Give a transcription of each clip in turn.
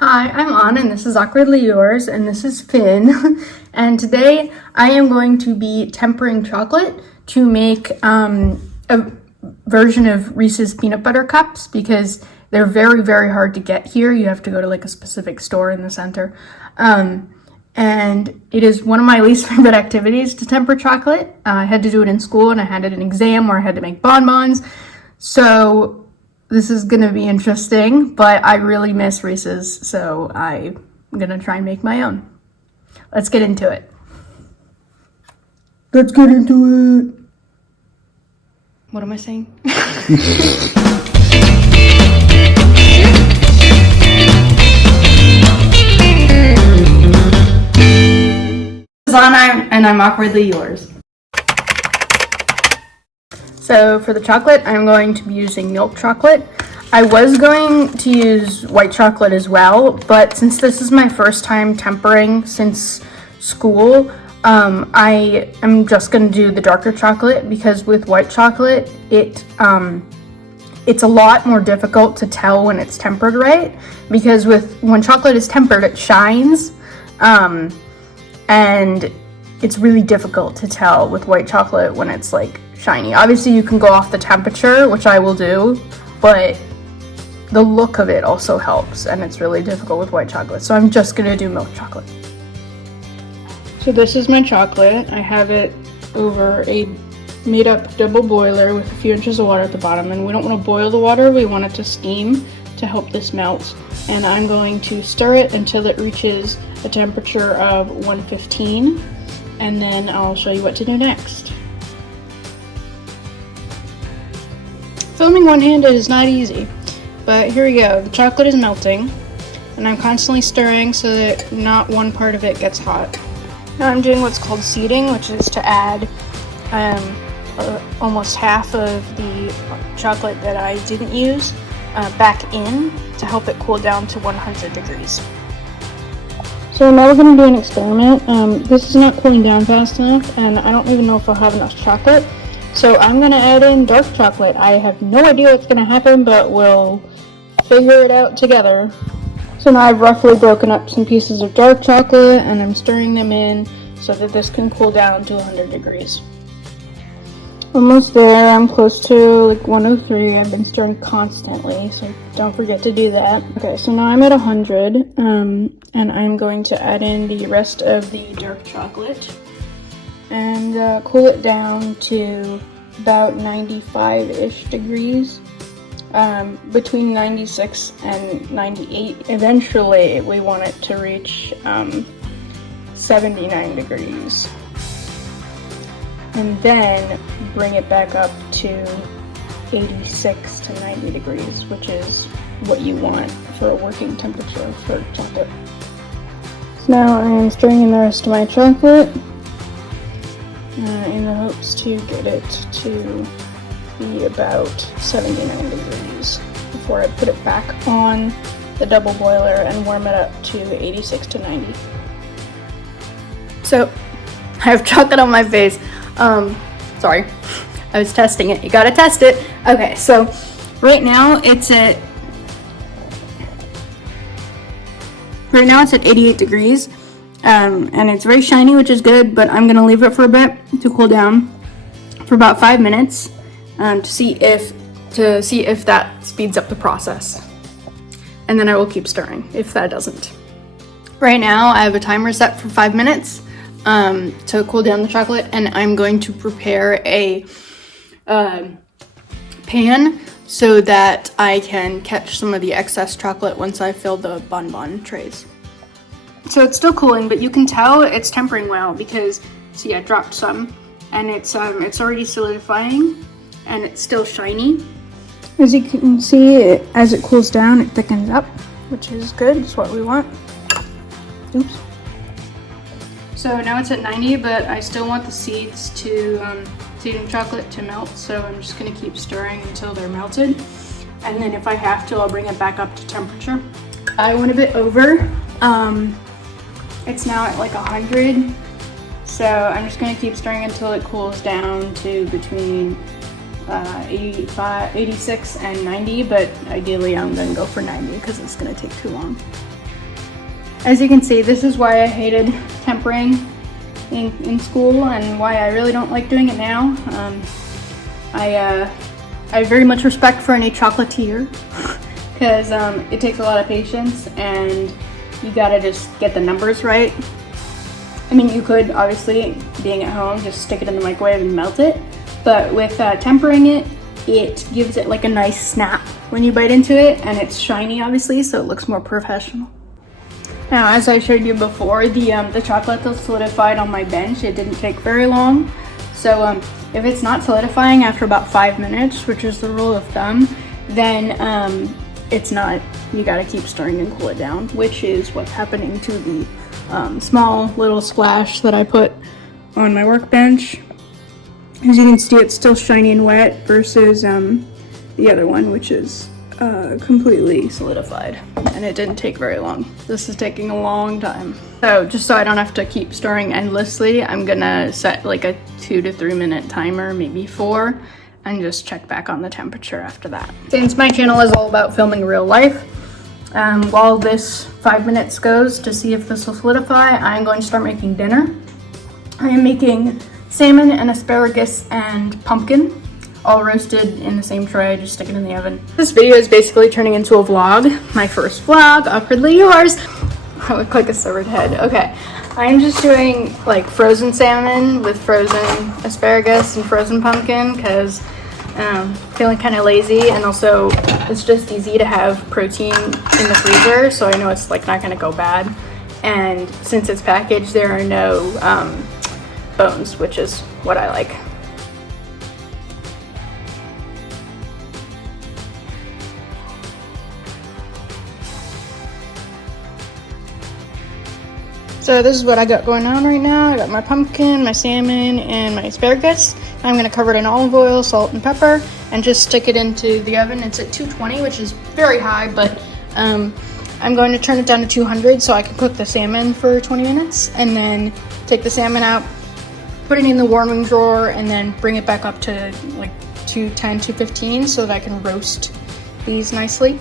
Hi, I'm Anna, and this is Awkwardly Yours, and this is Finn. And today I am going to be tempering chocolate to make a version of Reese's peanut butter cups because they're very, very hard to get here. You have to go to like a specific store in the center. And it is one of my least favorite activities to temper chocolate. I had to do it in school, and I had an exam where I had to make bonbons. So this is gonna be interesting, but I really miss Reese's, so I'm gonna try and make my own. Let's get into it. Let's get into it. What am I saying? This is Anna, and I'm Awkwardly Yours. So for the chocolate, I'm going to be using milk chocolate. I was going to use white chocolate as well, but since this is my first time tempering since school, I am just going to do the darker chocolate because with white chocolate, it's a lot more difficult to tell when it's tempered right, because when chocolate is tempered, it shines, and it's really difficult to tell with white chocolate when it's like shiny. Obviously you can go off the temperature, which I will do, but the look of it also helps, and it's really difficult with white chocolate. So I'm just gonna do milk chocolate. So this is my chocolate. I have it over a made up double boiler with a few inches of water at the bottom, and we don't want to boil the water, we want it to steam to help this melt. And I'm going to stir it until it reaches a temperature of 115, and then I'll show you what to do next. Filming one-handed is not easy, but here we go. The chocolate is melting, and I'm constantly stirring so that not one part of it gets hot. Now I'm doing what's called seeding, which is to add almost half of the chocolate that I didn't use back in to help it cool down to 100 degrees. So now we're going to do an experiment. This is not cooling down fast enough, and I don't even know if I'll have enough chocolate. So I'm going to add in dark chocolate. I have no idea what's going to happen, but we'll figure it out together. So now I've roughly broken up some pieces of dark chocolate, and I'm stirring them in so that this can cool down to 100 degrees. Almost there. I'm close to like 103. I've been stirring constantly, so don't forget to do that. Okay, so now I'm at 100, and I'm going to add in the rest of the dark chocolate and cool it down to about 95-ish degrees, between 96 and 98. Eventually, we want it to reach 79 degrees. And then bring it back up to 86 to 90 degrees, which is what you want for a working temperature for chocolate. So now I am stirring in the rest of my chocolate in the hopes to get it to be about 79 degrees before I put it back on the double boiler and warm it up to 86 to 90. So I have chocolate on my face. Sorry, I was testing it. You gotta test it. Okay, so right now it's at 88 degrees, and it's very shiny, which is good, but I'm gonna leave it for a bit to cool down for about 5 minutes, to see if that speeds up the process. And then I will keep stirring if that doesn't. Right now I have a timer set for 5 minutes. To cool down the chocolate, and I'm going to prepare a pan so that I can catch some of the excess chocolate once I fill the bonbon trays. So it's still cooling, but you can tell it's tempering well because, see, I dropped some, and it's already solidifying, and it's still shiny. As you can see, as it cools down, it thickens up, which is good. It's what we want. Oops. So now it's at 90, but I still want the seeds to, seeding chocolate to melt, so I'm just gonna keep stirring until they're melted. And then if I have to, I'll bring it back up to temperature. I went a bit over. It's now at like 100. So I'm just gonna keep stirring until it cools down to between 86 and 90, but ideally I'm gonna go for 90 because it's gonna take too long. As you can see, this is why I hated tempering in school and why I really don't like doing it now. I have very much respect for any chocolatier because it takes a lot of patience and you gotta just get the numbers right. I mean, you could, obviously, being at home, just stick it in the microwave and melt it, but with tempering it, it gives it like a nice snap when you bite into it, and it's shiny, obviously, so it looks more professional. Now, as I showed you before, the chocolate that solidified on my bench, it didn't take very long. So if it's not solidifying after about 5 minutes, which is the rule of thumb, then it's not, you gotta keep stirring and cool it down, which is what's happening to the small little splash that I put on my workbench. As you can see, it's still shiny and wet versus the other one, which is completely solidified, and it didn't take very long. This is taking a long time. So just so I don't have to keep stirring endlessly, I'm gonna set like a 2 to 3 minute timer, maybe 4, and just check back on the temperature after that. Since my channel is all about filming real life, while this 5 minutes goes to see if this will solidify, I'm going to start making dinner. I am making salmon and asparagus and pumpkin, all roasted in the same tray, just stick it in the oven. This video is basically turning into a vlog, my first vlog, awkwardly yours. I look like a severed head. Okay, I'm just doing like frozen salmon with frozen asparagus and frozen pumpkin because feeling kind of lazy, and also it's just easy to have protein in the freezer, so I know it's like not gonna go bad. And since it's packaged, there are no bones, which is what I like. So this is what I got going on right now. I got my pumpkin, my salmon, and my asparagus. I'm gonna cover it in olive oil, salt, and pepper, and just stick it into the oven. It's at 220, which is very high, but I'm going to turn it down to 200 so I can cook the salmon for 20 minutes, and then take the salmon out, put it in the warming drawer, and then bring it back up to like 210, 215 so that I can roast these nicely.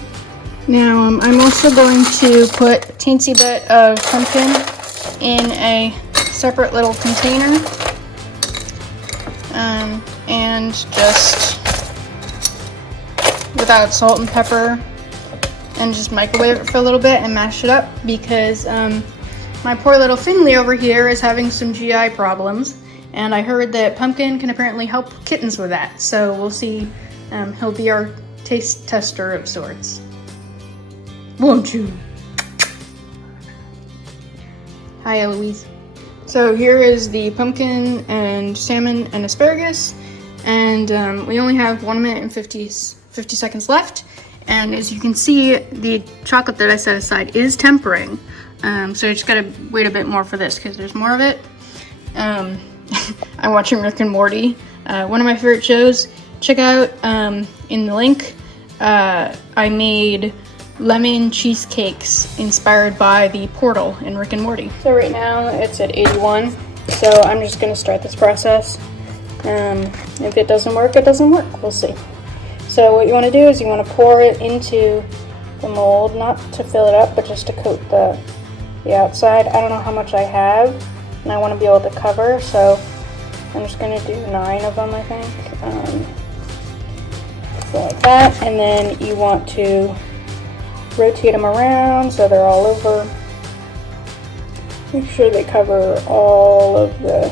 Now I'm also going to put a teensy bit of pumpkin in a separate little container, and just without salt and pepper, and just microwave it for a little bit and mash it up because my poor little Finley over here is having some GI problems, and I heard that pumpkin can apparently help kittens with that, so we'll see. He'll be our taste tester of sorts. Won't you? Hi, Eloise. So here is the pumpkin and salmon and asparagus, and we only have 1 minute and 50 seconds left. And as you can see, the chocolate that I set aside is tempering. So you just gotta wait a bit more for this because there's more of it. I'm watching Rick and Morty, one of my favorite shows. Check out in the link. I made lemon cheesecakes inspired by the portal in Rick and Morty. So right now it's at 81, so I'm just gonna start this process. If it doesn't work, it doesn't work, we'll see. So what you wanna do is you wanna pour it into the mold, not to fill it up, but just to coat the outside. I don't know how much I have, and I wanna be able to cover, so I'm just gonna do 9 of them, I think. So like that, and then you want to rotate them around so they're all over. Make sure they cover all of the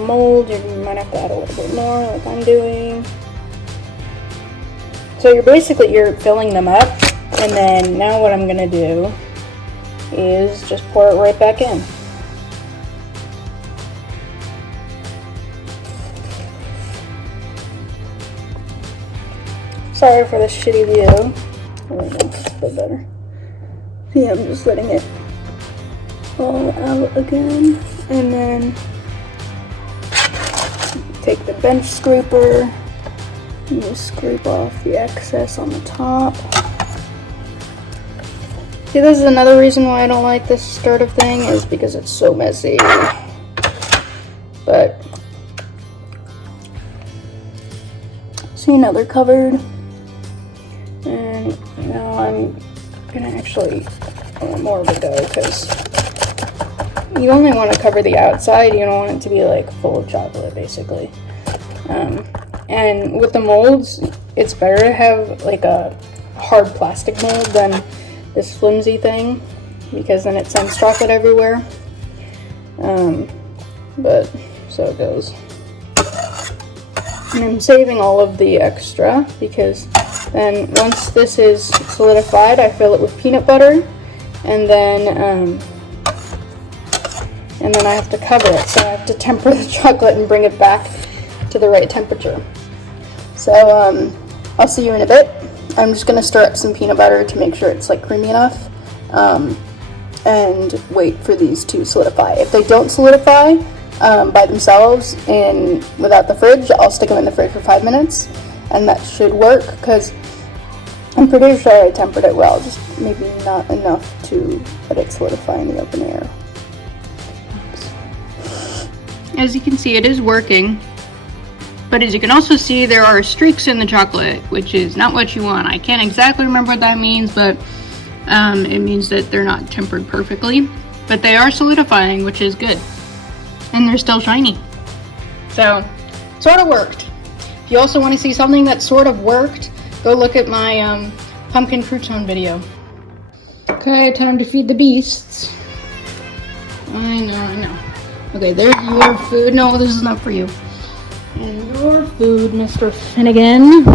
mold. You might have to add a little bit more, like I'm doing. So you're filling them up, and then now what I'm gonna do is just pour it right back in. Sorry for this shitty view. Oh, that's a bit better. See, I'm just letting it all out again. And then take the bench scraper and just scrape off the excess on the top. See, this is another reason why I don't like this starter thing, is because it's so messy. But see, now they're covered. And now I'm I'm gonna actually more of a dough because you only want to cover the outside. You don't want it to be like full of chocolate, basically. And with the molds, it's better to have like a hard plastic mold than this flimsy thing, because then it sends chocolate everywhere. But so it goes. And I'm saving all of the extra because then once this is solidified, I fill it with peanut butter, and then I have to cover it. So I have to temper the chocolate and bring it back to the right temperature. So I'll see you in a bit. I'm just gonna stir up some peanut butter to make sure it's like creamy enough, and wait for these to solidify. If they don't solidify by themselves and without the fridge, I'll stick them in the fridge for 5 minutes, and that should work because I'm pretty sure I tempered it well, just maybe not enough to let it solidify in the open air. Oops. As you can see, it is working. But as you can also see, there are streaks in the chocolate, which is not what you want. I can't exactly remember what that means, but it means that they're not tempered perfectly. But they are solidifying, which is good. And they're still shiny. So, sort of worked. If you also want to see something that sort of worked, go look at my pumpkin crouton video. Okay, time to feed the beasts. I know. Okay, there's your food. No, this is not for you. And your food, Mr. Finnegan,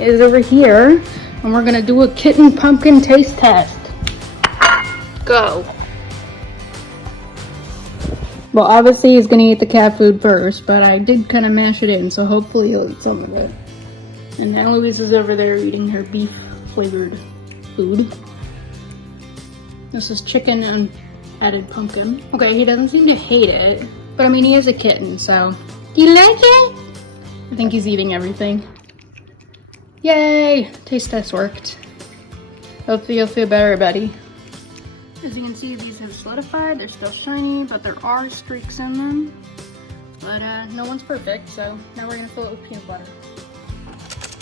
is over here. And we're gonna do a kitten pumpkin taste test. Go. Well, obviously he's gonna eat the cat food first, but I did kind of mash it in, so hopefully he'll eat some of it. And now Louise is over there eating her beef flavored food. This is chicken and added pumpkin. Okay, he doesn't seem to hate it, but I mean, he is a kitten, so. You like it? I think he's eating everything. Yay! Taste test worked. Hopefully you'll feel better, buddy. As you can see, these have solidified. They're still shiny, but there are streaks in them. But no one's perfect, so now we're gonna fill it with peanut butter.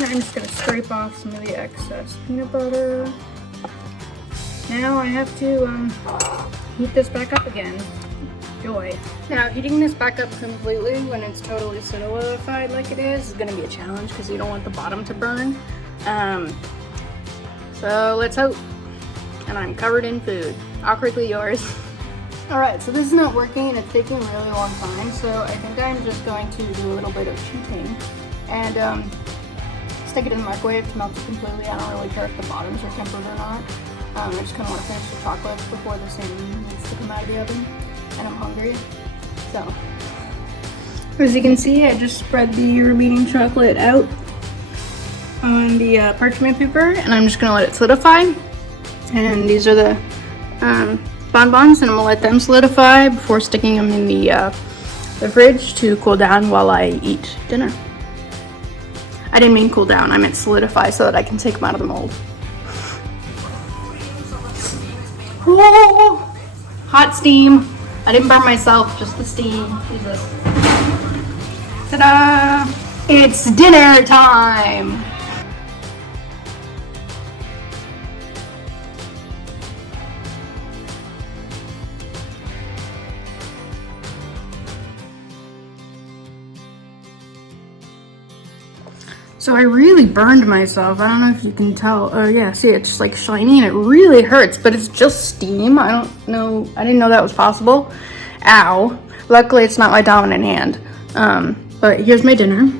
I'm just gonna scrape off some of the excess peanut butter. Now I have to heat this back up again. Joy. Now, heating this back up completely when it's totally solidified like it is going to be a challenge because you don't want the bottom to burn. So let's hope. And I'm covered in food. Awkwardly yours. Alright, so this is not working and it's taking a really long time, so I think I'm just going to do a little bit of cheating and stick it in the microwave to melt it completely. I don't really care if the bottoms are tempered or not. I just kind of want to finish the chocolates before the same needs to come out of the oven. And I'm hungry, so. As you can see, I just spread the remaining chocolate out on the parchment paper, and I'm just gonna let it solidify. And these are the bonbons, and I'm gonna let them solidify before sticking them in the fridge to cool down while I eat dinner. I didn't mean cool down, I meant solidify so that I can take them out of the mold. Oh, hot steam. I didn't burn myself, just the steam. Jesus. Ta-da! It's dinner time! So I really burned myself. I don't know if you can tell. Oh yeah, see, it's just like shiny and it really hurts, but it's just steam. I don't know. I didn't know that was possible. Ow. Luckily, it's not my dominant hand. But here's my dinner.